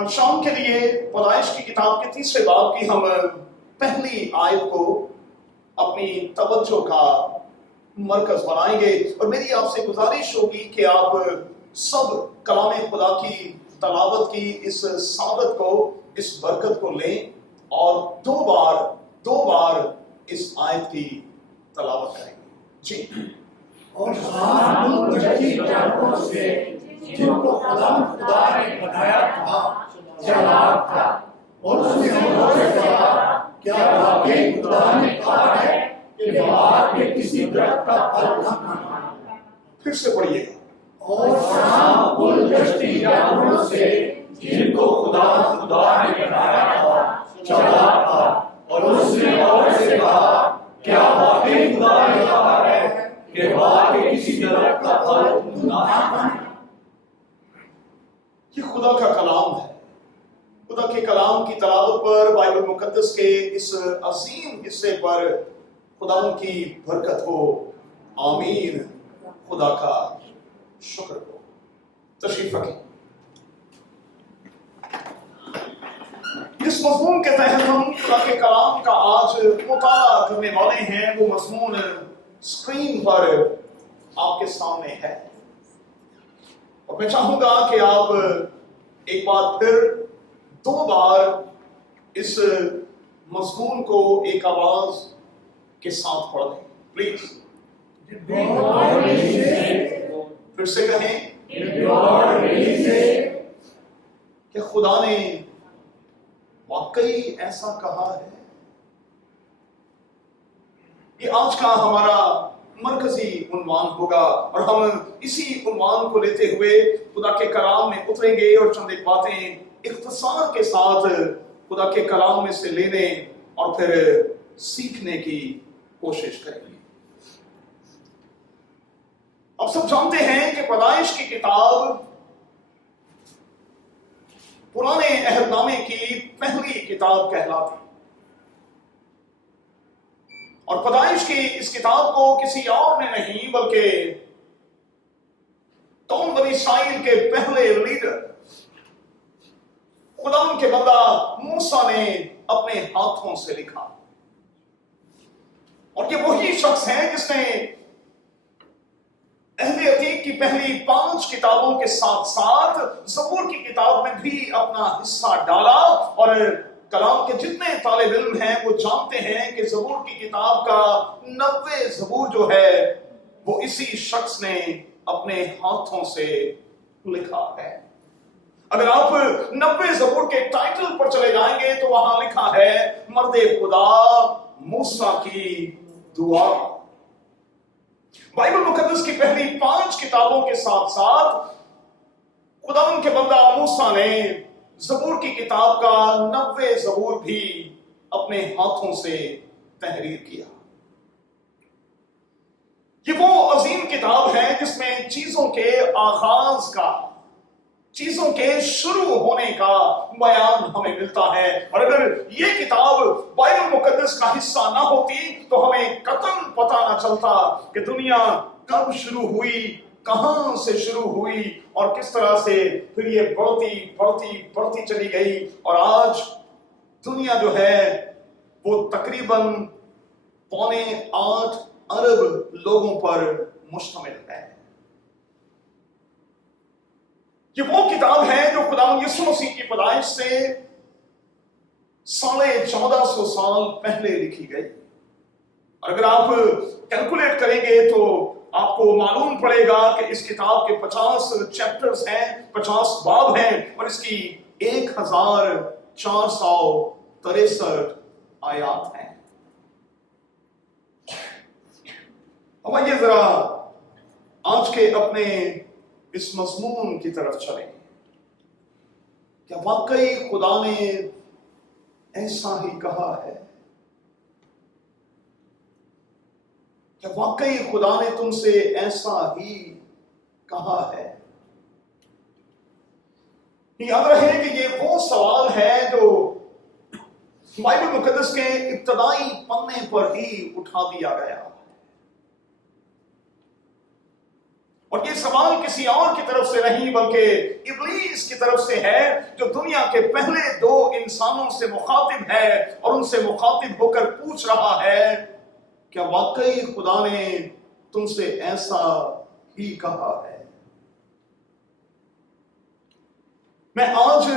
ہم شام کے لیے پیدائش کی کتاب کے 3 باب کی ہم پہلی آیت کو اپنی توجہ کا مرکز بنائیں گے، اور میری آپ سے گزارش ہوگی کہ آپ سب کلام خدا کی تلاوت کی اس سعادت کو، اس برکت کو لیں اور دو بار اس آیت کی تلاوت کریں گے۔ جی۔ اور گزشتی جانوروں سے جن کو خدا نے بنایا تھا چالاک تھا، اور اس نے ہم سے کہا کیا واقعی خدا نے کہا ہے کہ باغ کے کسی درخت کا پھل نہ کھانا؟ پھر سے پڑھیے۔ اور شام گزشتی جانوروں سے جن کو خدا نے بنایا تھا چالاک تھا، اور اس نے اور سے کہا کیا واقعی خدا نے کہا ہے کہ باغ کے کسی درخت کا پھل نہ کھانا؟ یہ خدا کا کلام ہے۔ خدا کے کلام کی تلاوت پر، بائبل مقدس کے اس عظیم حصے پر خدا کی برکت ہو، آمین۔ خدا کا شکر ہو۔ تشریف رکھیں۔ اس مضمون کے تحت ہم خدا کے کلام کا آج مطالعہ کرنے والے ہیں، وہ مضمون اسکرین پر آپ کے سامنے ہے، اور میں چاہوں گا کہ آپ ایک بار پھر 2 بار اس مضمون کو ایک آواز کے ساتھ پڑھ لیں، پلیز۔ پھر سے کہیں کہ خدا نے واقعی ایسا کہا ہے۔ یہ آج کا ہمارا مرکزی عنوان ہوگا، اور ہم اسی عنوان کو لیتے ہوئے خدا کے کلام میں اتریں گے اور چند ایک باتیں اختصار کے ساتھ خدا کے کلام میں سے لینے اور پھر سیکھنے کی کوشش کریں گے۔ اب سب جانتے ہیں کہ پیدائش کی کتاب پرانے عہد نامے کی پہلی کتاب کہلاتی، اور پیدائش کی اس کتاب کو کسی اور نے نہیں بلکہ قوم بنی اسرائیل کے پہلے لیڈر خدا کے بندہ موسیٰ نے اپنے ہاتھوں سے لکھا، اور یہ وہی شخص ہے جس نے اہل عتیق کی پہلی 5 کتابوں کے ساتھ ساتھ زبور کی کتاب میں بھی اپنا حصہ ڈالا، اور کلام کے جتنے طالب علم ہیں وہ جانتے ہیں کہ زبور کی کتاب کا 90 زبور جو ہے وہ اسی شخص نے اپنے ہاتھوں سے لکھا ہے۔ اگر آپ 90 زبور کے ٹائٹل پر چلے جائیں گے تو وہاں لکھا ہے مرد خدا موسیٰ کی دعا۔ بائبل مقدس کی پہلی 5 کتابوں کے ساتھ ساتھ خدا ان کے بندہ موسیٰ نے زبور کی کتاب کا 90 زبور بھی اپنے ہاتھوں سے تحریر کیا۔ یہ وہ عظیم کتاب ہے جس میں چیزوں کے آغاز کا، چیزوں کے شروع ہونے کا بیان ہمیں ملتا ہے، اور اگر یہ کتاب بائبل مقدس کا حصہ نہ ہوتی تو ہمیں قطعاً پتہ نہ چلتا کہ دنیا کب شروع ہوئی، کہاں سے شروع ہوئی، اور کس طرح سے پھر یہ بڑھتی چلی گئی، اور آج دنیا جو ہے وہ تقریباً 7.25 ارب لوگوں پر مشتمل ہے۔ یہ وہ کتاب ہے جو خداوند یسوع مسیح کی پیدائش سے 1450 سال پہلے لکھی گئی، اور اگر آپ کیلکولیٹ کریں گے تو آپ کو معلوم پڑے گا کہ اس کتاب کے 50 چیپٹرز ہیں، 50 باب ہیں، اور اس کی 1463 آیات ہیں۔ اب آئیے ذرا آج کے اپنے اس مضمون کی طرف چلیں۔ کیا واقعی خدا نے ایسا ہی کہا ہے؟ کیا واقعی خدا نے تم سے ایسا ہی کہا ہے؟ یاد رہے کہ یہ وہ سوال ہے جو بائبل مقدس کے ابتدائی پنے پر ہی اٹھا دیا گیا۔ और ये सवाल किसी और की तरफ से नहीं बल्कि इब्लीस की तरफ से है, जो दुनिया के पहले दो इंसानों से मुखातिब है और उनसे मुखातिब होकर पूछ रहा है, क्या वाकई खुदा ने तुमसे ऐसा ही कहा है? मैं आज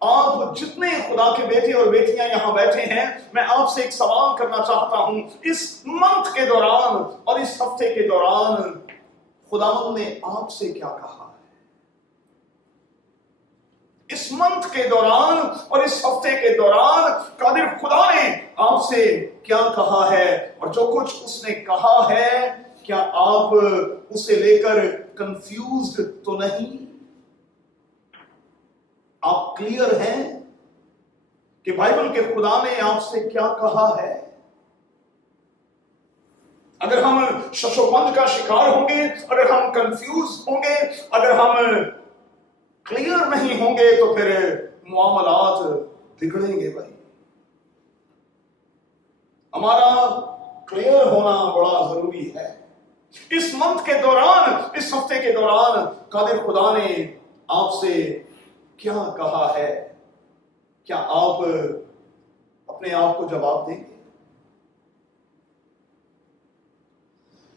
आप जितने खुदा के बेटे और बेटियां यहां बैठे हैं, मैं आपसे एक सवाल करना चाहता हूं। इस मंथ के दौरान और इस हफ्ते के दौरान खुदावंद ने आपसे क्या कहा है? इस मंथ के दौरान और इस हफ्ते के दौरान कादिर खुदा ने आपसे क्या कहा है? और जो कुछ उसने कहा है, क्या आप उसे लेकर कंफ्यूज्ड तो नहीं? आप क्लियर हैं कि बाइबल के खुदा ने आपसे क्या कहा है? अगर हम शशोपंज का शिकार होंगे, अगर हम कंफ्यूज होंगे, अगर हम क्लियर नहीं होंगे, तो फिर मामलात बिगड़ेंगे भाई। हमारा क्लियर होना बड़ा जरूरी है। इस मंथ के दौरान, इस हफ्ते के दौरान कादिर खुदा ने आपसे क्या कहा है? क्या आप अपने आप को जवाब देंगे?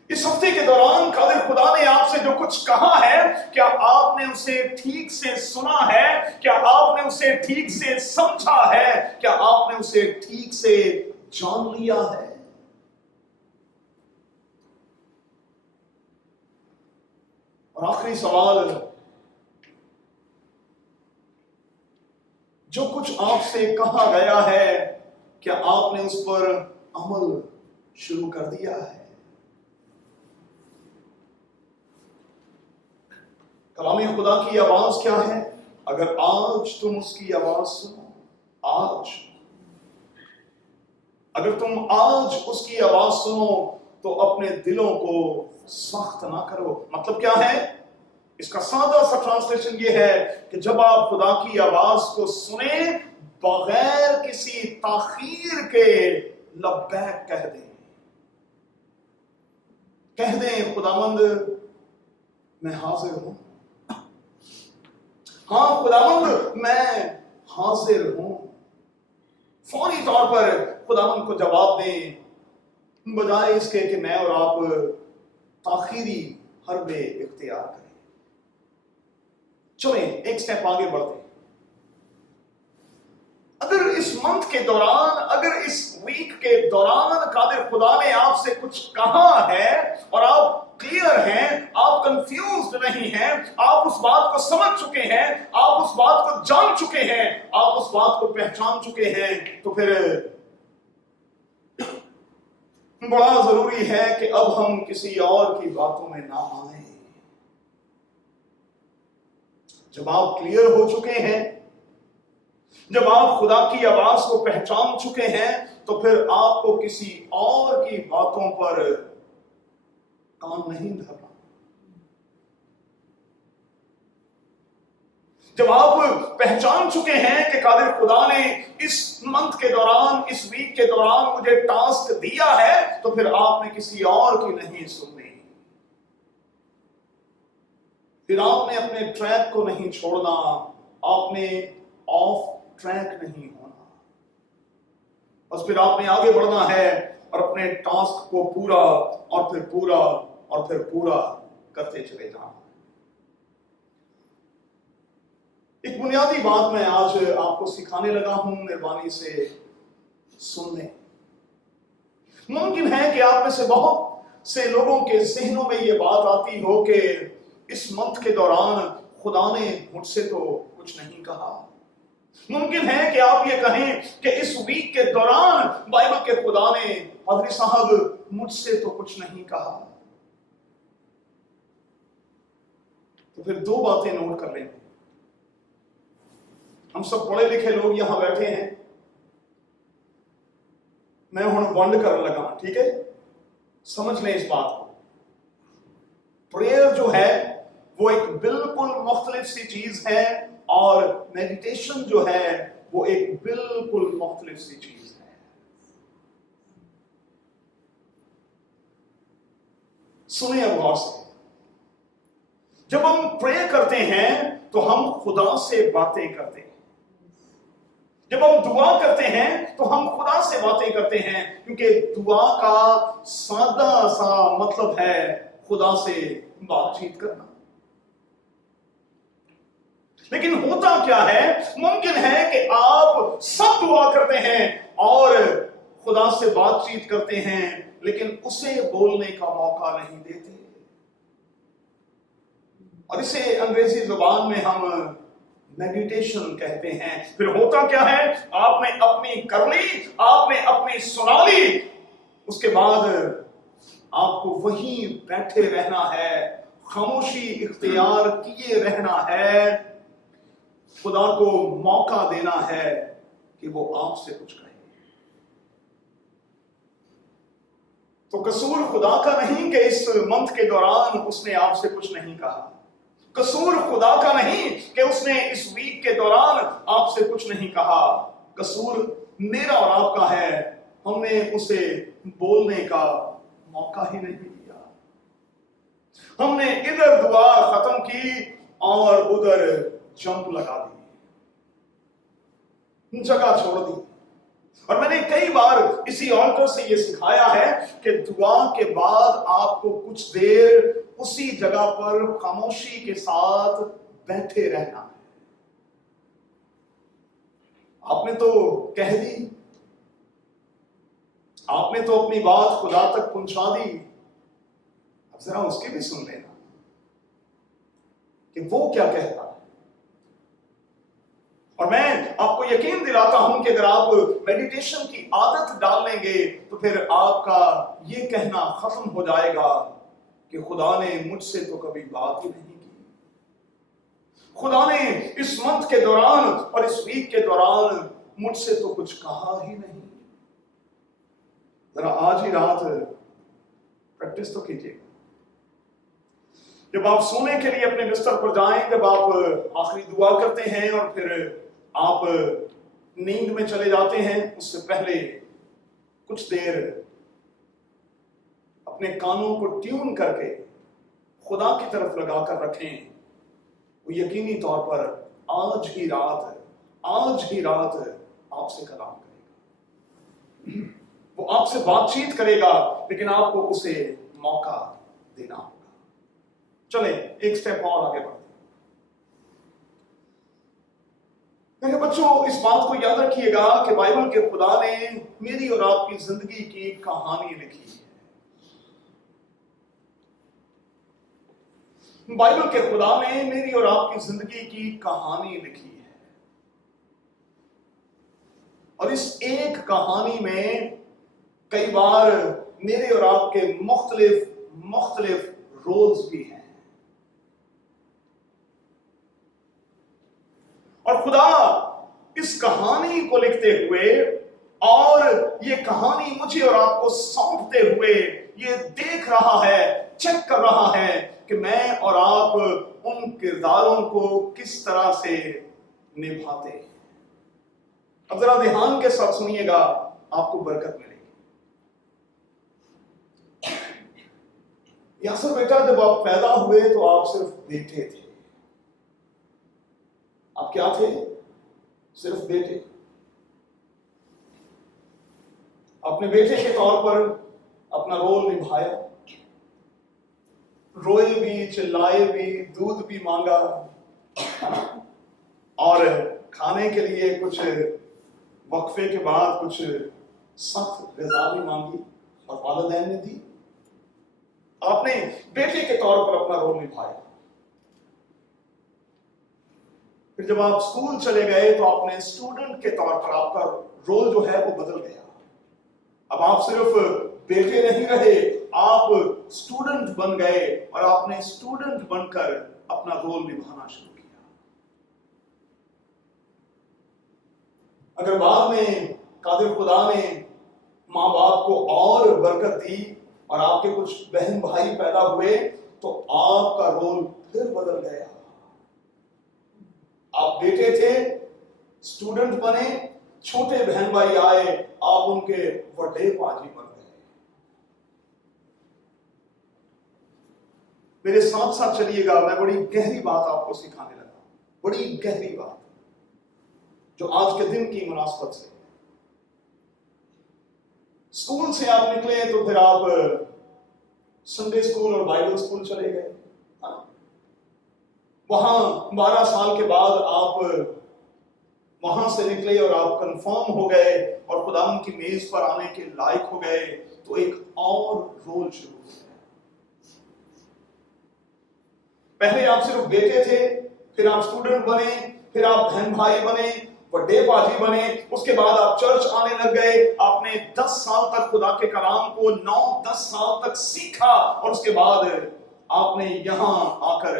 इस हफ्ते के दौरान कादिर खुदा ने आपसे जो कुछ कहा है, क्या आपने उसे ठीक से सुना है? क्या आपने उसे ठीक से समझा है? क्या आपने उसे ठीक से जान लिया है? और आखिरी सवाल, जो कुछ आपसे कहा गया है, क्या आपने उस पर अमल शुरू कर दिया है? कलामी खुदा की आवाज क्या है? अगर आज तुम उसकी आवाज सुनो, आज अगर तुम आज उसकी आवाज सुनो, तो अपने दिलों को सख्त ना करो। मतलब क्या है? इसका सादा सा ट्रांसलेशन ये है कि जब आप खुदा की आवाज को सुने, बगैर किसी ताखीर के लब्बैक कह दें। कह दें, खुदावंद मैं हाजिर हूं। हाँ खुदावंद मैं हाजिर हूं। फौरी तौर पर खुदावंद को जवाब दें, बजाय इसके कि मैं और आप ताखीरी हरबे इख्तियार करें। चलें एक स्टेप आगे बढ़ते हैं। अगर इस मंथ के दौरान, अगर इस वीक के दौरान कादिर खुदा ने आपसे कुछ कहा है और आप क्लियर हैं, आप कंफ्यूज्ड नहीं हैं, आप उस बात को समझ चुके हैं, आप उस बात को जान चुके हैं, आप उस बात को पहचान चुके हैं, तो फिर बड़ा जरूरी है कि अब हम किसी और की बातों में ना आए। जब आप क्लियर हो चुके हैं, जब आप खुदा की आवाज को पहचान चुके हैं, तो फिर आपको किसी और की बातों पर कान नहीं धरना। जब आप पहचान चुके हैं कि कादिर खुदा ने इस मंथ के दौरान, इस वीक के दौरान मुझे टास्क दिया है, तो फिर आपने किसी और की नहीं सुननी। फिर आपने अपने ट्रैक को नहीं छोड़ना, आपने ऑफ ट्रैक नहीं होना। बस फिर आपने आगे बढ़ना है और अपने टास्क को पूरा और फिर पूरा और फिर पूरा करते चले जाना। एक बुनियादी बात मैं आज आपको सिखाने लगा हूं, मेहरबानी से सुन लें। मुमकिन है कि आप में से बहुत से लोगों के जहनों में यह बात आती हो कि इस मंथ के दौरान खुदा ने मुझसे तो कुछ नहीं कहा। मुमकिन है कि आप ये कहें कि इस वीक के दौरान बाइबल के खुदा ने, पादरी साहब मुझसे तो कुछ नहीं कहा। तो फिर दो बातें नोट कर लें। हम सब पढ़े लिखे लोग यहां बैठे हैं, मैं हुण वंड कर लगा, ठीक है? समझ लें इस बात को। प्रेयर जो है वो एक बिल्कुल मुख्तलिफ सी चीज है, और मेडिटेशन जो है वो एक बिल्कुल मुख्तलिफ सी चीज है। सुनिए अब गौर से। जब हम प्रे करते हैं तो हम खुदा से बातें करते हैं। जब हम दुआ करते हैं तो हम खुदा से बातें करते हैं, क्योंकि दुआ का सादा सा मतलब है खुदा से बातचीत करना। लेकिन होता क्या है, मुमकिन है कि आप सब दुआ करते हैं और खुदा से बातचीत करते हैं, लेकिन उसे बोलने का मौका नहीं देते। और इसे अंग्रेजी जुबान में हम मेडिटेशन कहते हैं। फिर होता क्या है, आपने अपनी कर ली, आपने अपनी सुना ली, उसके बाद आपको वहीं बैठे रहना है, खामोशी इख्तियार किए रहना है, खुदा को मौका देना है कि वो आपसे कुछ कहे। तो कसूर खुदा का नहीं कि इस मंथ के दौरान उसने आपसे कुछ नहीं कहा। कसूर खुदा का नहीं कि उसने इस वीक के दौरान आपसे कुछ नहीं कहा। कसूर मेरा और आपका है, हमने उसे बोलने का मौका ही नहीं दिया। हमने इधर दुआ खत्म की और उधर जंप लगा दी, जगह छोड़ दी। और मैंने कई बार इसी ऑल्टर से ये सिखाया है कि दुआ के बाद आपको कुछ देर उसी जगह पर खामोशी के साथ बैठे रहना है। आपने तो कह दी, आपने तो अपनी बात खुदा तक पहुंचा दी, अब जरा उसकी भी सुन लेना कि वो क्या कहता है। और मैं आपको यकीन दिलाता हूं कि अगर आप मेडिटेशन की आदत डाल लेंगे तो फिर आपका ये कहना खत्म हो जाएगा कि खुदा ने मुझसे तो कभी बात ही नहीं की, खुदा ने इस मंथ के दौरान और इस वीक के दौरान मुझसे तो कुछ कहा ही नहीं। जरा आज ही रात प्रैक्टिस तो कीजिए। जब आप सोने के लिए अपने बिस्तर पर जाएं, जब आप आखिरी दुआ करते हैं और फिर आप नींद में चले जाते हैं, उससे पहले कुछ देर अपने कानों को ट्यून करके खुदा की तरफ लगाकर रखें। वो यकीनी तौर पर आज ही रात आपसे कलाम करेगा, वो आपसे बातचीत करेगा, लेकिन आपको उसे मौका देना होगा। चले एक स्टेप और आगे बढ़ते। मेरे बच्चों, इस बात को याद रखिएगा कि बाइबल के खुदा ने मेरी और आपकी जिंदगी की कहानी लिखी है। बाइबल के खुदा ने मेरी और आपकी जिंदगी की कहानी लिखी है, और इस एक कहानी में कई बार मेरे और आपके मुख्तलिफ रोल्स भी हैं। और खुदा इस कहानी को लिखते हुए और ये कहानी मुझे और आपको सौंपते हुए ये देख रहा है, चेक कर रहा है कि मैं और आप उन किरदारों को किस तरह से निभाते हैं। अब जरा ध्यान के साथ सुनिएगा, आपको बरकत मिलेगी। यासर बेटा, जब आप पैदा हुए तो आप सिर्फ बेटे थे। आप क्या थे? सिर्फ बेटे। अपने बेटे के तौर पर अपना रोल निभाया, रोए भी, चिल्लाए भी, दूध भी मांगा, और खाने के लिए कुछ वक्फे के बाद कुछ सख्त ग़िज़ा भी मांगी और वालिदैन ने दी। आपने बेटे के तौर पर अपना रोल निभाया। फिर जब आप स्कूल चले गए तो आपने स्टूडेंट के तौर पर आपका रोल जो है वो बदल गया। अब आप सिर्फ बेटे नहीं रहे, आप स्टूडेंट बन गए और आपने स्टूडेंट बनकर अपना रोल निभाना शुरू किया। अगर बाद में कादिर खुदा ने माँ बाप को और बरकत दी और आपके कुछ बहन भाई पैदा हुए तो आपका रोल फिर बदल गया। आप बेटे थे, स्टूडेंट बने, छोटे बहन भाई आए, आप उनके बड़े पाजी बन गए। میرے ساتھ ساتھ چلیے گا، میں بڑی گہری بات آپ کو سکھانے لگا، بڑی گہری بات جو آج کے دن کی مناسبت سے۔ اسکول سے آپ نکلے تو پھر آپ سنڈے اسکول اور بائبل اسکول چلے گئے، وہاں 12 سال کے بعد آپ وہاں سے نکلے اور آپ کنفرم ہو گئے اور خداوند کی میز پر آنے کے لائق ہو گئے، تو ایک اور رول شروع ہو گیا۔ پہلے آپ صرف بیٹے تھے، پھر آپ اسٹوڈنٹ بنے، پھر آپ بہن بھائی بنے، بڑے باجی بنے، اس کے بعد آپ چرچ آنے لگ گئے، آپ نے 10 سال تک خدا کے کلام کو 9-10 سال تک سیکھا، اور اس کے بعد آپ نے یہاں آ کر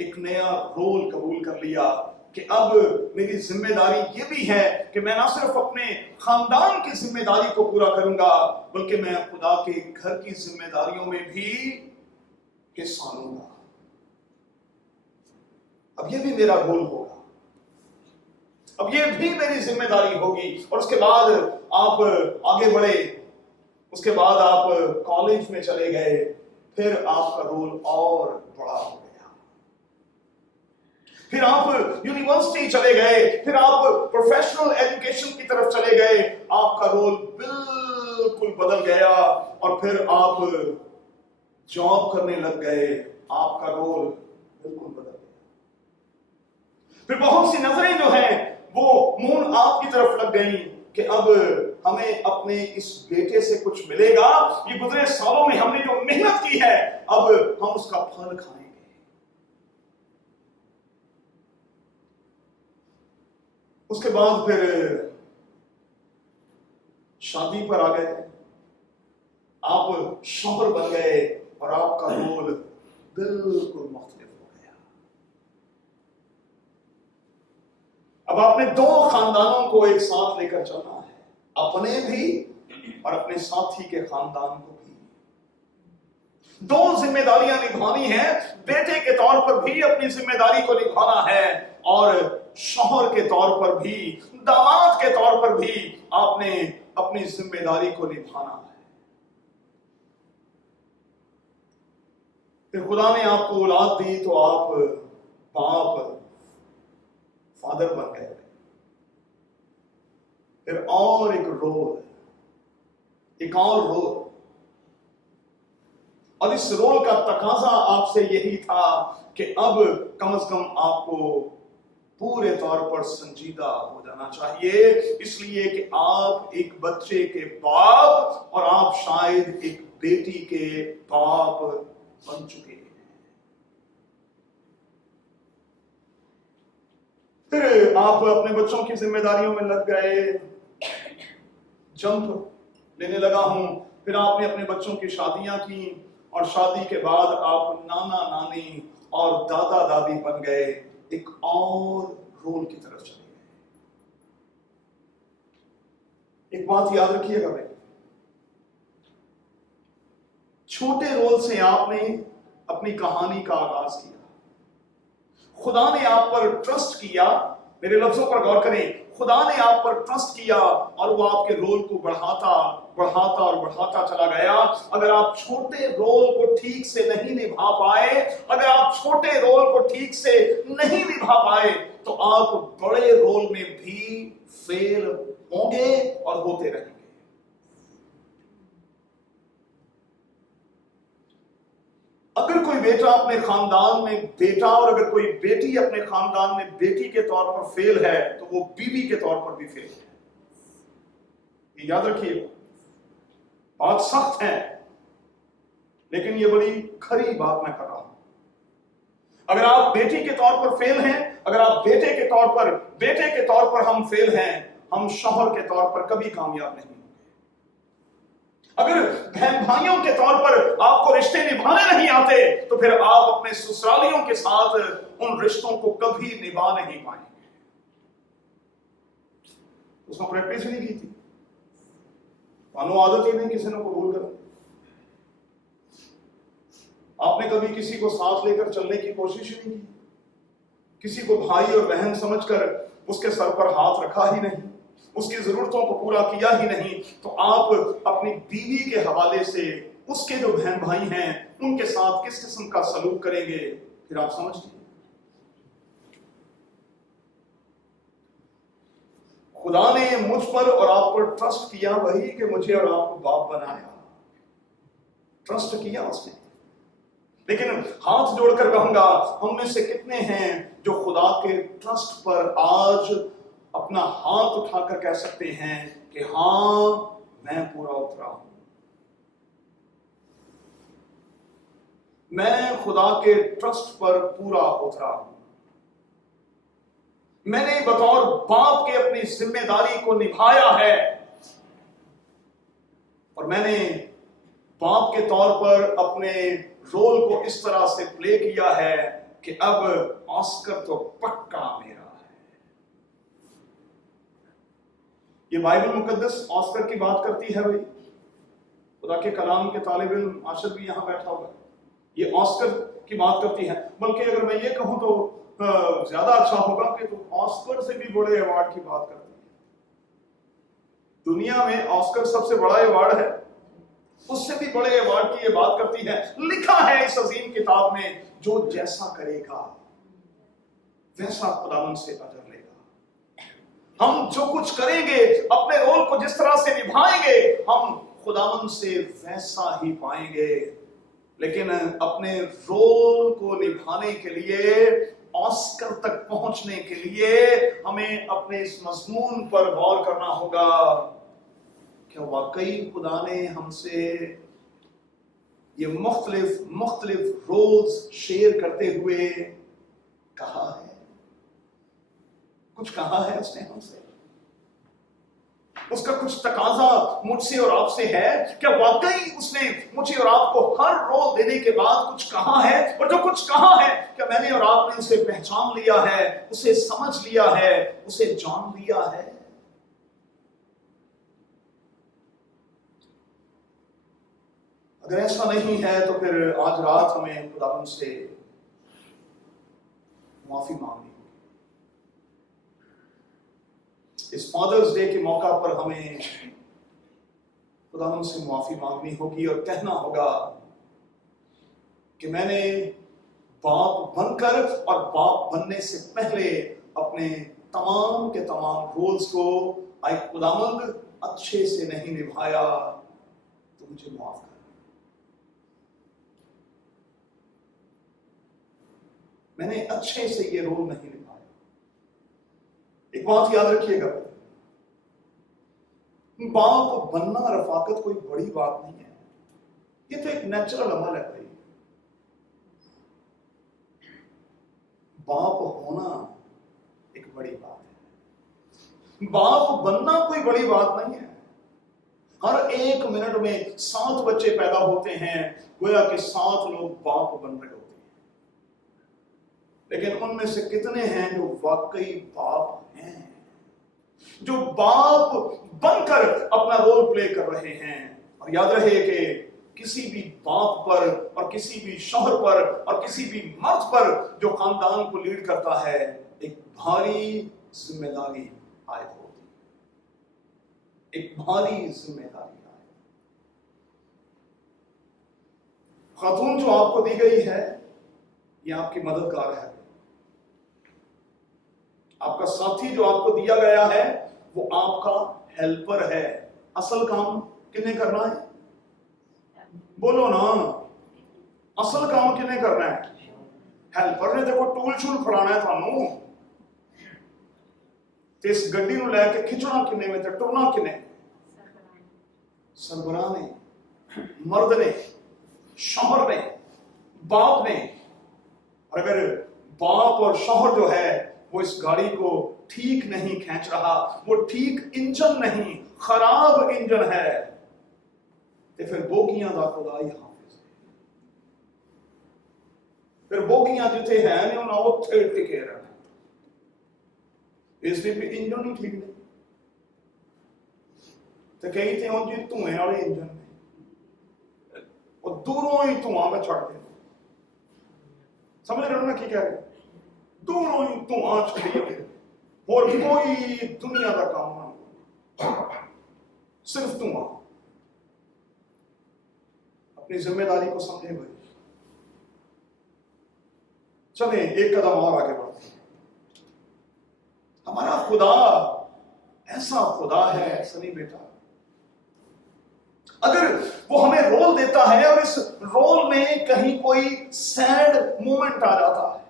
ایک نیا رول قبول کر لیا کہ اب میری ذمہ داری یہ بھی ہے کہ میں نہ صرف اپنے خاندان کی ذمہ داری کو پورا کروں گا، بلکہ میں خدا کے گھر کی ذمہ داریوں میں بھی حصہ لوں گا۔ اب یہ بھی میرا رول ہوگا، اب یہ بھی میری ذمہ داری ہوگی۔ اور اس کے بعد آپ آگے بڑھے، اس کے بعد آپ کالج میں چلے گئے، پھر آپ کا رول اور بڑا ہو گیا، پھر آپ یونیورسٹی چلے گئے، پھر آپ پروفیشنل ایجوکیشن کی طرف چلے گئے، آپ کا رول بالکل بدل گیا، اور پھر آپ جاب کرنے لگ گئے، آپ کا رول بالکل بدل گیا۔ پھر بہت سی نظریں جو ہیں وہ منہ آپ کی طرف لگ گئیں کہ اب ہمیں اپنے اس بیٹے سے کچھ ملے گا، یہ گزرے سالوں میں ہم نے جو محنت کی ہے اب ہم اس کا پھل کھائیں گے۔ اس کے بعد پھر شادی پر آ گئے، آپ شوہر بن گئے، اور آپ کا رول بالکل مختلف ہو گیا۔ اب آپ نے 2 خاندانوں کو ایک ساتھ لے کر چلنا ہے، اپنے بھی اور اپنے ساتھی کے خاندان کو بھی۔ 2 ذمہ داریاں نبھانی ہیں، بیٹے کے طور پر بھی اپنی ذمہ داری کو نبھانا ہے، اور شوہر کے طور پر بھی، داماد کے طور پر بھی آپ نے اپنی ذمہ داری کو نبھانا ہے۔ پھر خدا نے آپ کو اولاد دی تو آپ باپ، فادر بن گئے، پھر اور ایک رول، ایک اور رول، اور اس رول کا تقاضا آپ سے یہی تھا کہ اب کم از کم آپ کو پورے طور پر سنجیدہ ہو جانا چاہیے، اس لیے کہ آپ ایک بچے کے باپ اور آپ شاید ایک بیٹی کے باپ بن چکے ہیں۔ پھر آپ اپنے بچوں کی ذمہ داریوں میں لگ گئے، جمپ لینے لگا ہوں، پھر آپ نے اپنے بچوں کی شادیاں کی، اور شادی کے بعد آپ نانا نانی اور دادا دادی بن گئے، ایک اور رول کی طرف چلے گئے۔ ایک بات یاد رکھیے گا بھائی، چھوٹے رول سے آپ نے اپنی کہانی کا آغاز کیا، خدا نے آپ پر ٹرسٹ کیا، میرے لفظوں پر غور کریں، خدا نے آپ پر ٹرسٹ کیا اور وہ آپ کے رول کو بڑھاتا اور بڑھاتا چلا گیا۔ اگر آپ چھوٹے رول کو ٹھیک سے نہیں نبھا پائے، اگر آپ چھوٹے رول کو ٹھیک سے نہیں نبھا پائے، تو آپ بڑے رول میں بھی فیل ہوں گے اور ہوتے رہیں گے۔ اگر کوئی بیٹا اپنے خاندان میں بیٹا، اور اگر کوئی بیٹی اپنے خاندان میں بیٹی کے طور پر فیل ہے، تو وہ بیوی کے طور پر بھی فیل ہے۔ یہ یاد رکھیے، بات سخت ہے لیکن یہ بڑی کھری بات میں کر رہا ہوں۔ اگر آپ بیٹی کے طور پر فیل ہیں، اگر آپ بیٹے کے طور پر ہم فیل ہیں، ہم شوہر کے طور پر کبھی کامیاب نہیں۔ اگر بہن بھائیوں کے طور پر آپ کو رشتے نبھانے نہیں آتے، تو پھر آپ اپنے سسرالیوں کے ساتھ ان رشتوں کو کبھی نبھا نہیں پائیں گے۔ اس میں پریکٹس ہی نہیں کی تھی، مانو عادت ہی نہیں کسی نے قبول کرا۔ آپ نے کبھی کسی کو ساتھ لے کر چلنے کی کوشش ہی نہیں کی، کسی کو بھائی اور بہن سمجھ کر اس کے سر پر ہاتھ رکھا ہی نہیں، اس کی ضرورتوں کو پورا کیا ہی نہیں، تو آپ اپنی بیوی کے حوالے سے اس کے جو بہن بھائی ہیں उनके साथ किस किस्म का सलूक करेंगे, फिर आप समझ लीजिए। खुदा ने मुझ पर और आप पर ट्रस्ट किया, वही कि मुझे और आपको बाप बनाया, ट्रस्ट किया उसने। लेकिन हाथ जोड़कर कहूंगा, हम में से कितने हैं जो खुदा के ट्रस्ट पर आज अपना हाथ उठाकर कह सकते हैं कि हां मैं पूरा उतरा हूं, मैं खुदा के ट्रस्ट पर पूरा उतरा हूं। मैंने बतौर बाप के अपनी जिम्मेदारी को निभाया है, और मैंने बाप के तौर पर अपने रोल को इस तरह से प्ले किया है कि अब ऑस्कर तो पक्का मेरा है। ये बाइबल मुकद्दस ऑस्कर की बात करती है भाई, खुदा के कलाम के तालिब इल्म आशिर भी यहां बैठा हुआ है, ये ऑस्कर की बात करती है। बल्कि अगर मैं ये कहूं तो ज्यादा अच्छा होगा कि तुम ऑस्कर से भी बड़े अवार्ड की बात करती है। दुनिया में ऑस्कर सबसे बड़ा अवार्ड है, उससे भी बड़े अवार्ड की ये बात करती है। लिखा है इस अजीम किताब में, जो जैसा करेगा वैसा खुदावंद से अजर लेगा। हम जो कुछ करेंगे, अपने रोल को जिस तरह से निभाएंगे, हम खुदावंद से वैसा ही पाएंगे। लेकिन अपने रोल को निभाने के लिए, ऑस्कर तक पहुंचने के लिए, हमें अपने इस मजमून पर गौर करना होगा। क्या वाकई खुदा ने हमसे ये मुख्तलिफ रोल्स शेयर करते हुए कहा है? कुछ कहा है उसने हमसे? उसका कुछ तकाजा मुझसे और आपसे है? क्या वाकई उसने मुझे और आपको हर रोल देने के बाद कुछ कहा है? और जो कुछ कहा है, क्या मैंने और आपने उसे पहचान लिया है, उसे समझ लिया है, उसे जान लिया है? अगर ऐसा नहीं है तो फिर आज रात हमें खुदावंद से माफी मांगनी होगी। इस फादर्स डे के मौका पर हमें खुदावंद से माफी मांगनी होगी और कहना होगा कि मैंने बाप बनकर और बाप बनने से पहले अपने तमाम के तमाम रोल्स को आए खुदावंद अच्छे से नहीं निभाया, तो मुझे माफ कर। मैंने अच्छे से ये रोल नहीं निभाया। एक बात याद रखिएगा, बाप बनना रफाकत कोई बड़ी बात नहीं है, ये तो एक नेचुरल अमल है भाई। बाप होना एक बड़ी बात है, बाप बनना कोई बड़ी बात नहीं है। हर एक मिनट में 7 बच्चे पैदा होते हैं, गोया कि 7 लोग बाप बन रहे होते हैं। लेकिन उनमें से कितने हैं जो वाकई बाप हैं, जो बाप बनकर अपना रोल प्ले कर रहे हैं? और याद रहे कि किसी भी बाप पर और किसी भी शौहर पर और किसी भी मर्द पर जो खानदान को लीड करता है, एक भारी जिम्मेदारी आयद होती है, एक भारी जिम्मेदारी आयद। खातून जो आपको दी गई है, ये आपकी मददगार है। आपका साथी जो आपको दिया गया है, वो आपका हेल्पर है। असल काम किन्ने करना है? बोलो ना, असल काम किन्ने करना है? हेल्पर ने। देखो टूल शूल फड़ाना है थानू, ते इस गड्डी नूं लैके खिंचना किन्ने में, ते टुरना किन्ने? सरबराह ने, मर्द ने, शौहर ने, बाप ने। और अगर बाप और शौहर जो है वो इस गाड़ी को ठीक नहीं खींच रहा, वो ठीक इंजन नहीं, खराब इंजन है, तो फिर बोगियां दा खुदा ही हाफिज है। फिर बोगियां जिथे है ने उन्हें उत्थे टिके रहना, इसलिए भी इंजन ही ठीक नहीं। तो कई थे उनके धुएं वाले इंजन ने, और दूरों ही धुआं में छड़ दे। समझ रहे हो ना की कह रहे? दूरों ही धुआं छड़िए, और कोई दुनिया का काम ना, सिर्फ धुआं। अपनी जिम्मेदारी को समझे भाई। चलें एक कदम और आगे बढ़ते हैं। हमारा खुदा ऐसा खुदा है सनी बेटा, अगर वो हमें रोल देता है और इस रोल में कहीं कोई सैड मोमेंट आ जाता है,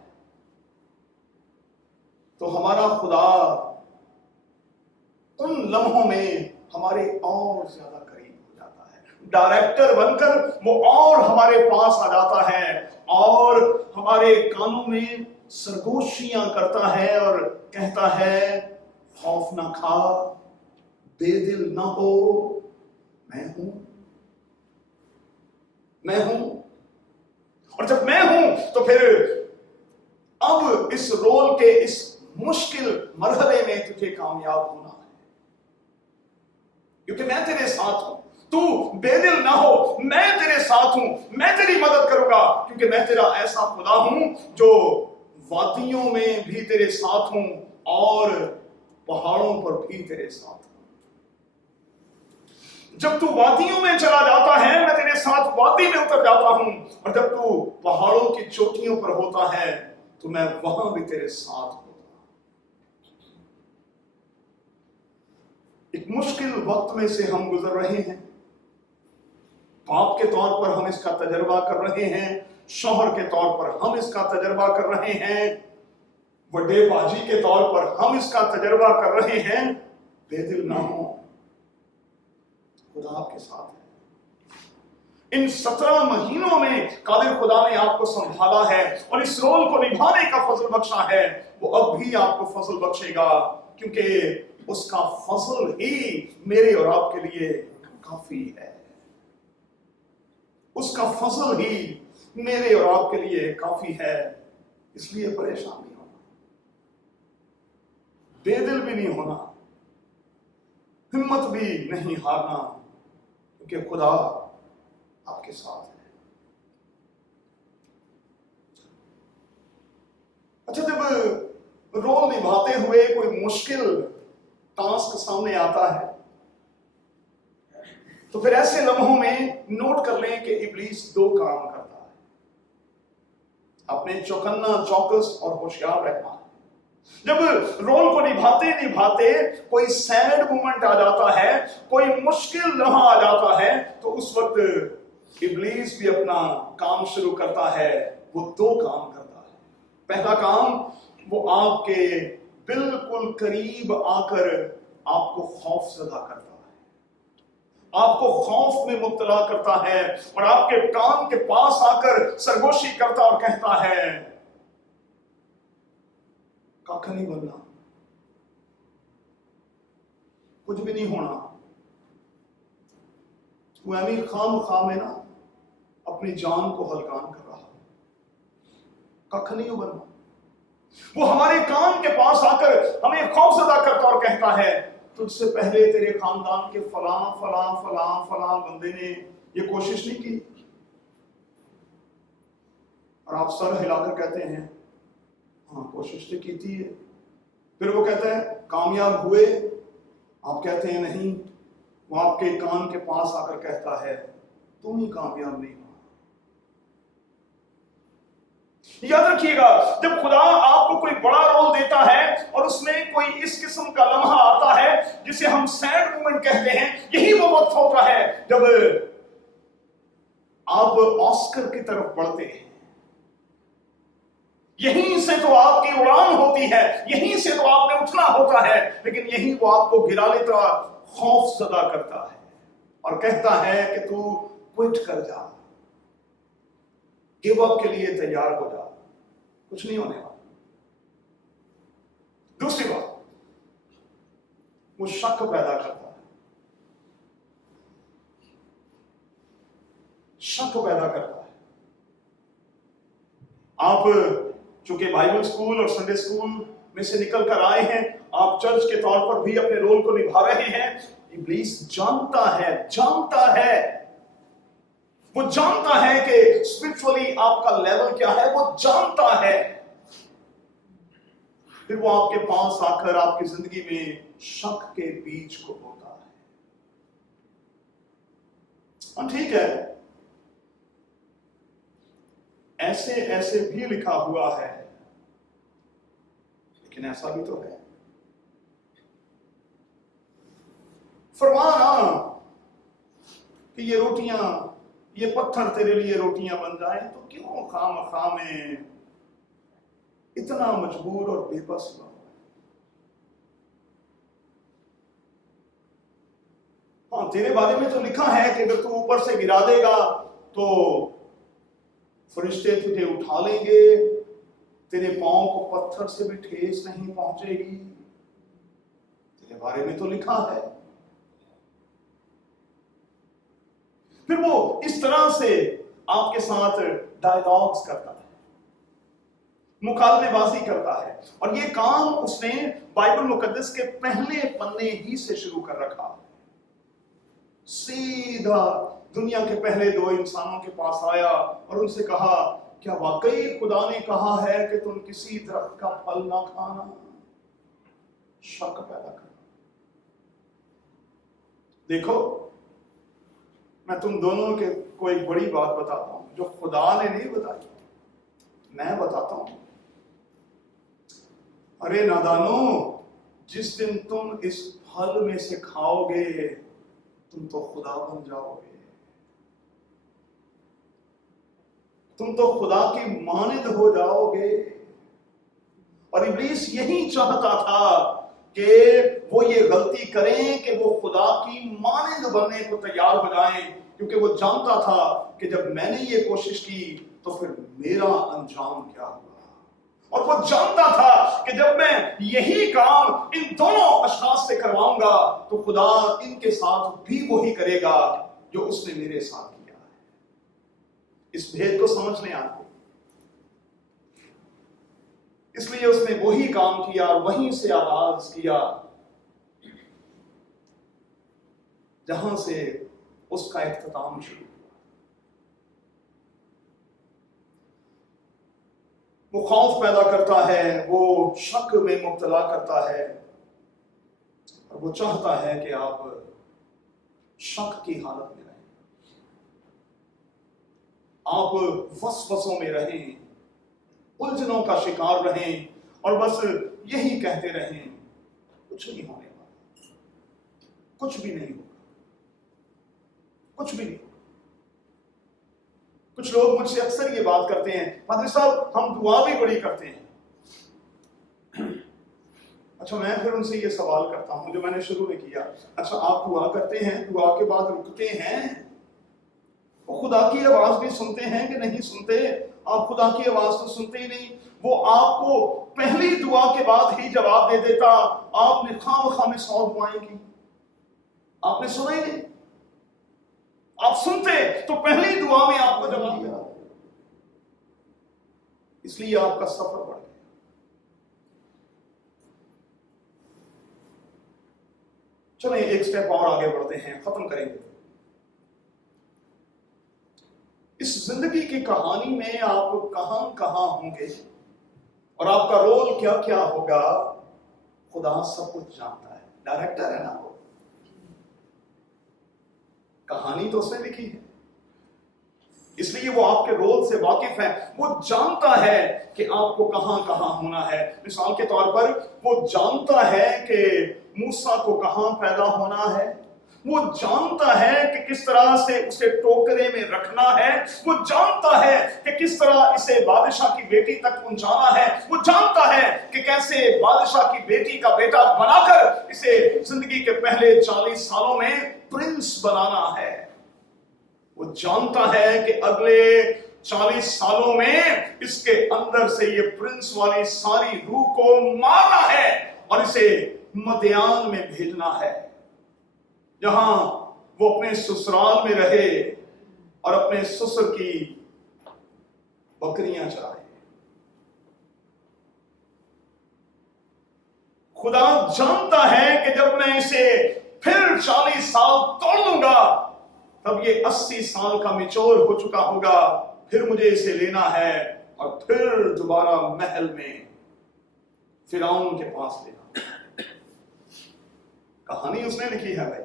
तो हमारा खुदा उन लम्हों में हमारे और ज्यादा करीब हो जाता है। डायरेक्टर बनकर वो और हमारे पास आ जाता है और हमारे कानों में सरगोशियां करता है और कहता है, खौफ ना खा, बेदिल ना हो, मैं हूं, मैं हूं। और जब मैं हूं तो फिर अब इस रोल के इस मुश्किल मरहले में तुझे कामयाब होना है, क्योंकि मैं तेरे साथ हूं। तू बेदिल ना हो, मैं तेरे साथ हूं, मैं तेरी मदद करूंगा, क्योंकि मैं तेरा ऐसा खुदा हूं जो वादियों में भी तेरे साथ हूं और पहाड़ों पर भी तेरे साथ हूं। जब तू वादियों में चला जाता है, मैं तेरे साथ वादी में उतर जाता हूं, और जब तू पहाड़ों की चोटियों पर होता है तो मैं वहां भी तेरे साथ होता। एक मुश्किल वक्त में से हम गुजर रहे हैं, बाप के तौर पर हम इसका तजर्बा कर रहे हैं, शौहर के तौर पर हम इसका तजर्बा कर रहे हैं, बड़े बाजी के तौर पर हम इसका तजर्बा कर रहे हैं। बेदिल ना हो, खुदा आपके साथ है। इन 17 महीनों में कादिर खुदा ने आपको संभाला है और इस रोल को निभाने का फजल बख्शा है। वो अब भी आपको फजल बख्शेगा, क्योंकि उसका फजल ही मेरे और आपके लिए काफी है। उसका फजल ही मेरे और आपके लिए काफी है। इसलिए परेशान नहीं होना, बेदिल भी नहीं होना, हिम्मत भी नहीं हारना, क्योंकि खुदा आपके साथ है। अच्छा, जब रोल निभाते हुए कोई मुश्किल टास्क सामने आता है तो फिर ऐसे लम्हों में नोट कर लें कि इब्लीस 2 काम करता है, अपने चौकन्ना, चौकस और होशियार रहना है। जब रोल को निभाते निभाते कोई सैड मोमेंट आ जाता है, कोई मुश्किल लम्हा आ जाता है, तो उस वक्त इब्लीस भी अपना काम शुरू करता है। वो 2 काम करता है। पहला काम, वो आपके बिल्कुल करीब आकर आपको खौफजदा करता है, आपको खौफ में मुब्तला करता है और आपके कान के पास आकर सरगोशी करता और कहता है, कख नहीं बनना, कुछ भी नहीं होना, तू एमी खाम में ना अपनी जान को हलकान कर रहा, कख नहीं बनना। वो हमारे कान के पास आकर हमें खौफजदा करता और कहता है, तुझसे पहले तेरे खानदान के फलां फलां फलां फलां बंदे ने ये कोशिश नहीं की। और आप सर हिलाकर कहते हैं, हाँ कोशिश तो की थी। फिर वो कहता है, कामयाब हुए? आप कहते हैं नहीं। वो आपके कान के पास आकर कहता है, तुम ही कामयाब नहीं हो। याद रखिएगा, जब खुदा आपको कोई बड़ा रोल देता है और उसमें कोई इस किस्म का लम्हा आता है जिसे हम सैड मोमेंट कहते हैं, यही वो वक्त होता है जब आप ऑस्कर की तरफ बढ़ते हैं। यहीं से तो आपकी उड़ान होती है, यहीं से तो आपने उठना होता है, लेकिन यहीं वो आपको गिरा लेता, खौफ सदा करता है और कहता है कि तू क्विट कर जा, गिव अप के लिए तैयार हो जा, कुछ नहीं होने वाला। दूसरी बात, वो शक पैदा करता है, शक पैदा करता है। आप चूंकि बाइबल स्कूल और संडे स्कूल में से निकल कर आए हैं, आप चर्च के तौर पर भी अपने रोल को निभा रहे हैं। इब्लीस जानता है, वो जानता है कि स्पिरिचुअली आपका लेवल क्या है, वो जानता है। फिर वो आपके पास आकर आपकी जिंदगी में शक के बीज को बोता है। ठीक है, ऐसे भी लिखा हुआ है लेकिन ऐसा भी तो है। फरमाना कि ये रोटियां, ये पत्थर तेरे लिए रोटियां बन जाए, तो क्यों खामखा में इतना मजबूर और बेबस हुआ? हाँ, तेरे बारे में तो लिखा है कि अगर तू ऊपर से गिरा देगा तो फरिश्ते तुझे उठा लेंगे, तेरे पांव को पत्थर से भी ठेस नहीं पहुंचेगी। तेरे बारे में तो लिखा है। फिर वो इस तरह से आपके साथ डायलॉग्स करता है, मुकालमेबाजी करता है, और ये काम उसने बाइबल मुकद्दस के पहले पन्ने ही से शुरू कर रखा। सीधा दुनिया के पहले दो इंसानों के पास आया और उनसे कहा, क्या वाकई खुदा ने कहा है कि तुम किसी दरख्त का फल ना खाना? शक पैदा कर। देखो, मैं तुम दोनों के को एक बड़ी बात बताता हूं जो खुदा ने नहीं बताई, मैं बताता हूं। अरे नादानो, जिस दिन तुम इस फल में से खाओगे तुम तो खुदा बन जाओगे, तुम तो खुदा की मानिंद हो जाओगे। और इब्लीस यही चाहता था कि वो ये गलती करें कि वो खुदा की मानिंद बनने को तैयार हो जाएं, क्योंकि वो जानता था कि जब मैंने ये कोशिश की तो फिर मेरा अंजाम क्या होगा। और वो जानता था कि जब मैं यही काम इन दोनों अशखास से करवाऊंगा तो खुदा इनके साथ भी वही करेगा जो उसने मेरे साथ किया है। इस भेद को समझने आते, इसलिए उसने वही काम किया, वहीं से आगाज किया जहां से उसका इख्तिताम शुरू हुआ। वो खौफ पैदा करता है, वो शक में मुब्तला करता है, और वो चाहता है कि आप शक की हालत में रहें, आप वसवसों में रहें, उलझनों का शिकार रहें, और बस यही कहते रहें, कुछ नहीं होने वाला, कुछ भी नहीं होगा, कुछ भी नहीं। कुछ लोग मुझसे अक्सर ये बात करते हैं, पादरी साहब हम दुआ भी बड़ी करते हैं। अच्छा, मैं फिर उनसे ये सवाल करता हूं जो मैंने शुरू में किया, अच्छा आप दुआ करते हैं, दुआ के बाद रुकते हैं, वो खुदा की आवाज भी सुनते हैं कि नहीं सुनते? आप खुदा की आवाज तो सुनते ही नहीं। वो आपको पहली दुआ के बाद ही जवाब दे देता, आपने खामखा में 100 दुआएं की, आपने सुना ही नहीं। आप सुनते तो पहली दुआ में आपको जवाब दिया, इसलिए आपका सफर बढ़ गया। चलिए एक स्टेप और आगे बढ़ते हैं, खत्म करेंगे। इस जिंदगी की कहानी में आप कहां कहां होंगे और आपका रोल क्या क्या होगा, खुदा सब कुछ जानता है। डायरेक्टर है ना वो, कहानी तो उसने लिखी है, इसलिए वो आपके रोल से वाकिफ है। वो जानता है कि आपको कहां कहां होना है। मिसाल के तौर पर वो जानता है कि मूसा को कहां पैदा होना है, वो जानता है कि किस तरह से उसे टोकरे में रखना है, वो जानता है कि किस तरह इसे बादशाह की बेटी तक पहुंचाना है, वो जानता है कि कैसे बादशाह की बेटी का बेटा बनाकर इसे जिंदगी के पहले 40 सालों में प्रिंस बनाना है। वो जानता है कि अगले 40 सालों में इसके अंदर से ये प्रिंस वाली सारी रूह को मारना है और इसे मदियान में भेजना है, जहां वो अपने ससुराल में रहे और अपने ससुर की बकरियां चराए। खुदा जानता है कि जब मैं इसे फिर 40 साल तोड़ लूंगा तब ये 80 साल का मिचोर हो चुका होगा, फिर मुझे इसे लेना है और फिर दोबारा महल में फिरौन के पास लेना। कहानी उसने लिखी है भाई।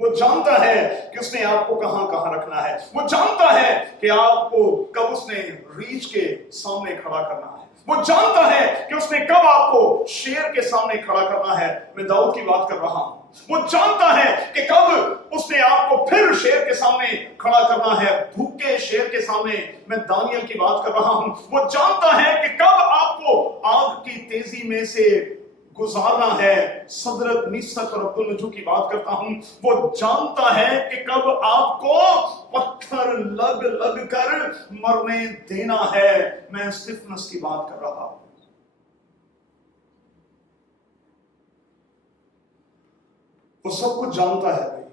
वो जानता है कि उसने आपको कहां कहां रखना है, वो जानता है कि आपको कब उसने रीछ के सामने खड़ा करना है, वो जानता है कि उसने कब आपको शेर के सामने खड़ा करना है। मैं दाऊद की बात कर रहा हूं। वो जानता है कि कब उसने आपको फिर शेर के सामने खड़ा करना है, भूखे शेर के सामने। मैं दानियल की बात कर रहा हूं। वो जानता है कि कब आपको आग की तेजी में से गुजारना है। सदरक, मिशक और अब्दुलनजू की बात करता हूं। वो जानता है कि कब आपको पत्थर लग लग कर मरने देना है। मैं स्टिफनस की बात कर रहा हूं। वो सब कुछ जानता है भाई।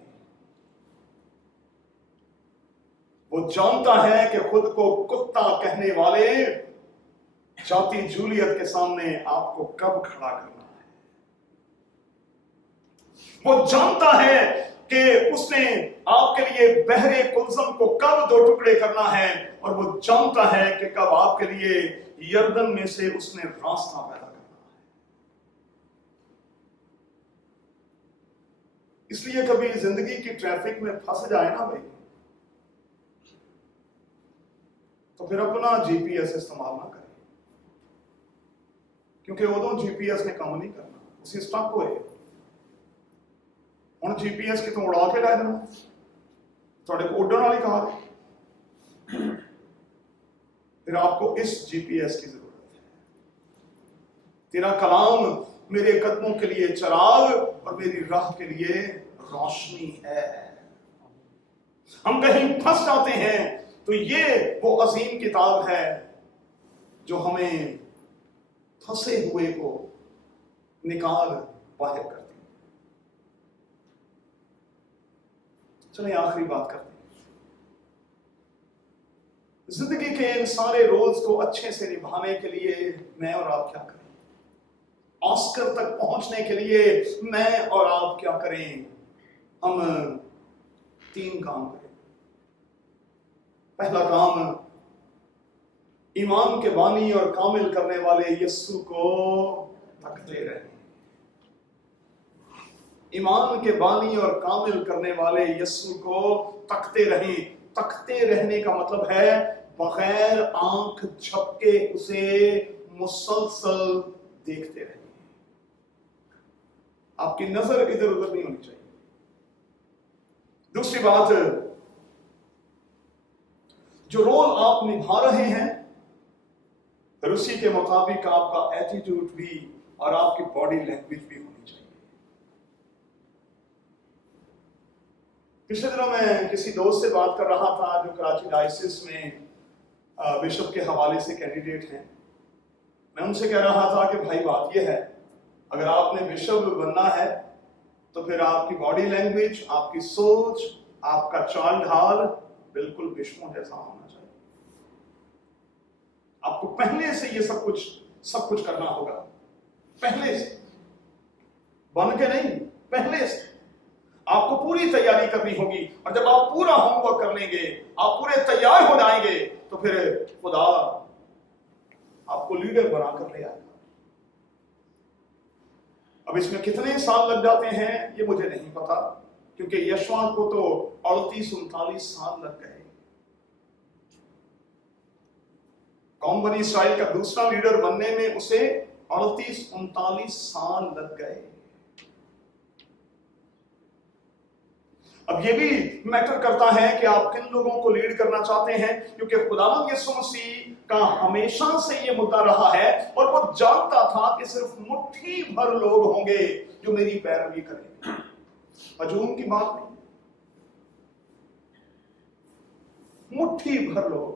वो जानता है कि खुद को कुत्ता कहने वाले जाति जूलियत के सामने आपको कब खड़ा करना है। वो जानता है कि उसने आपके लिए बहरे कुलसम को कब दो टुकड़े करना है, और वो जानता है कि कब आपके लिए यर्दन में से उसने रास्ता पैदा करना है। इसलिए कभी जिंदगी की ट्रैफिक में फंस जाए ना भाई, तो फिर अपना जीपीएस इस्तेमाल ना करें, क्योंकि उदों जीपीएस ने काम नहीं करना, उसी स्टक होए। ਹੁਣ जीपीएस कितों उड़ा के ला देना, थोड़े को उड़न वाली कार है, फिर आपको इस जीपीएस की जरूरत है। तेरा कलाम मेरे कदमों के लिए चिराग और मेरी राह के लिए रोशनी है। हम कहीं फंस जाते हैं तो ये वो अजीम किताब है जो हमें फंसे हुए को निकाल बाहर करती है। चलिए आखिरी बात करते हैं। जिंदगी के इन सारे रोल्स को अच्छे से निभाने के लिए मैं और आप क्या करें? ऑस्कर तक पहुंचने के लिए मैं और आप क्या करें? हम 3 काम करें। पहला काम, ईमान के बानी और कामिल करने वाले यीशु को तकते रहें। ईमान के बानी और कामिल करने वाले यीशु को तकते रहें। तकते रहने का मतलब है बगैर आंख झपके उसे मुसलसल देखते रहें। आपकी नजर इधर उधर नहीं होनी चाहिए। दूसरी बात, जो रोल आप निभा रहे हैं फिर उसी के मुताबिक आपका एटीट्यूड भी और आपकी बॉडी लैंग्वेज भी होनी चाहिए। पिछले दिनों मैं किसी दोस्त से बात कर रहा था जो कराची डायसिस में बिशप के हवाले से कैंडिडेट हैं। मैं उनसे कह रहा था कि भाई बात यह है, अगर आपने बिशप बनना है तो फिर आपकी बॉडी लैंग्वेज, आपकी सोच, आपका चाल ढाल बिल्कुल बिशपों जैसा होना चाहिए। आपको पहले से ये सब कुछ करना होगा। पहले से, बन के नहीं, पहले से आपको पूरी तैयारी करनी होगी। और जब आप पूरा होमवर्क कर लेंगे, आप पूरे तैयार हो जाएंगे, तो फिर खुदा आपको लीडर बनाकर ले आएगा। अब इसमें कितने साल लग जाते हैं ये मुझे नहीं पता, क्योंकि यशवा को तो 38-39 साल लग गए। कौम बनी इसराइल का दूसरा लीडर बनने में उसे 38-39 साल लग गए। अब ये भी मैटर करता है कि आप किन लोगों को लीड करना चाहते हैं, क्योंकि खुदावंद यीशु मसीह का हमेशा से ये मुद्दा रहा है और वो जानता था कि सिर्फ मुट्ठी भर लोग होंगे जो मेरी पैरवी करेंगे। हजूम की बात नहीं, मुट्ठी भर लोग।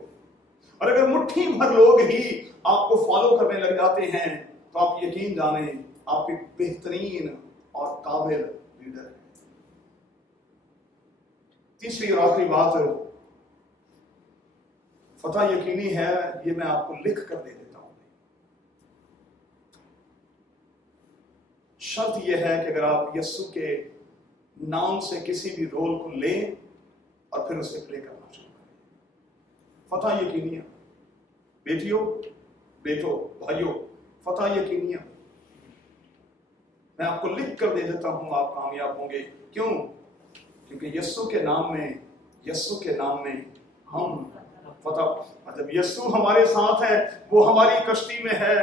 और अगर मुट्ठी भर लोग ही आपको फॉलो करने लग जाते हैं तो आप यकीन जाने आप एक बेहतरीन और काबिल लीडर हैं। तीसरी और आखिरी बात, फतह यकीनी है, ये मैं आपको लिख कर दे देता हूं। शर्त यह है कि अगर आप यीशु के नाम से किसी भी रोल को लें और फिर उसे प्ले करना शुरू करें। फतह यकीनी है बेटियों, बेटों, भाइयों, फतह यकीनी है। मैं आपको लिख कर दे देता हूं, आप कामयाब होंगे। क्यों? क्योंकि यीशु के नाम में हम मतलब जब यीशु हमारे साथ है, वो हमारी कश्ती में है,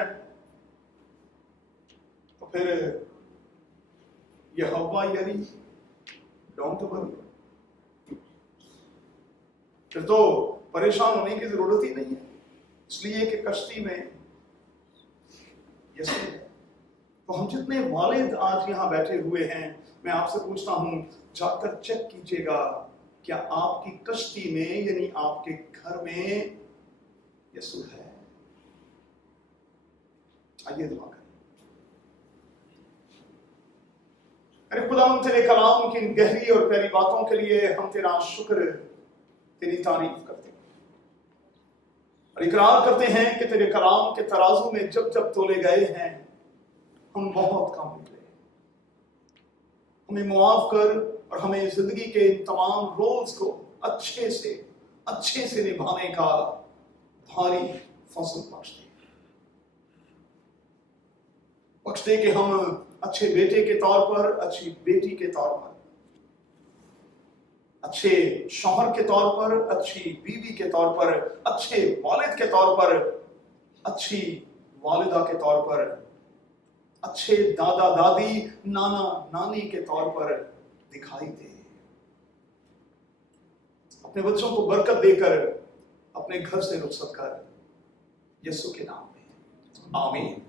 तो फिर ये हवा यानी डोंट वरी, फिर तो परेशान होने की जरूरत ही नहीं है, इसलिए कि कश्ती में यीशु है। तो हम जितने वालिद आज यहाँ बैठे हुए हैं, मैं आपसे पूछता हूँ, जाकर चेक कीजिएगा, क्या आपकी कश्ती में यानी आपके घर में यीशु है? आइए दुआ करें। अरे खुदावंद, तेरे कलाम की इन गहरी और प्यारी बातों के लिए हम तेरा शुक्र, तेरी तारीफ करते हैं और इकरार करते हैं कि तेरे कलाम के तराजू में जब जब तोले गए हैं, हम बहुत कम निकले। हमें मुआफ कर और हमें जिंदगी के इन तमाम रोल्स को अच्छे से निभाने का भारी फजल बख्श दे कि हम अच्छे बेटे के तौर पर, अच्छी बेटी के तौर पर, अच्छे शौहर के तौर पर, अच्छी बीवी के तौर पर, अच्छे वालिद के तौर पर, अच्छी वालिदा के तौर पर, अच्छे दादा दादी, नाना नानी के तौर पर दिखाई दे। अपने बच्चों को बरकत देकर अपने घर से रुखसत कर, यीशु के नाम में आमीन।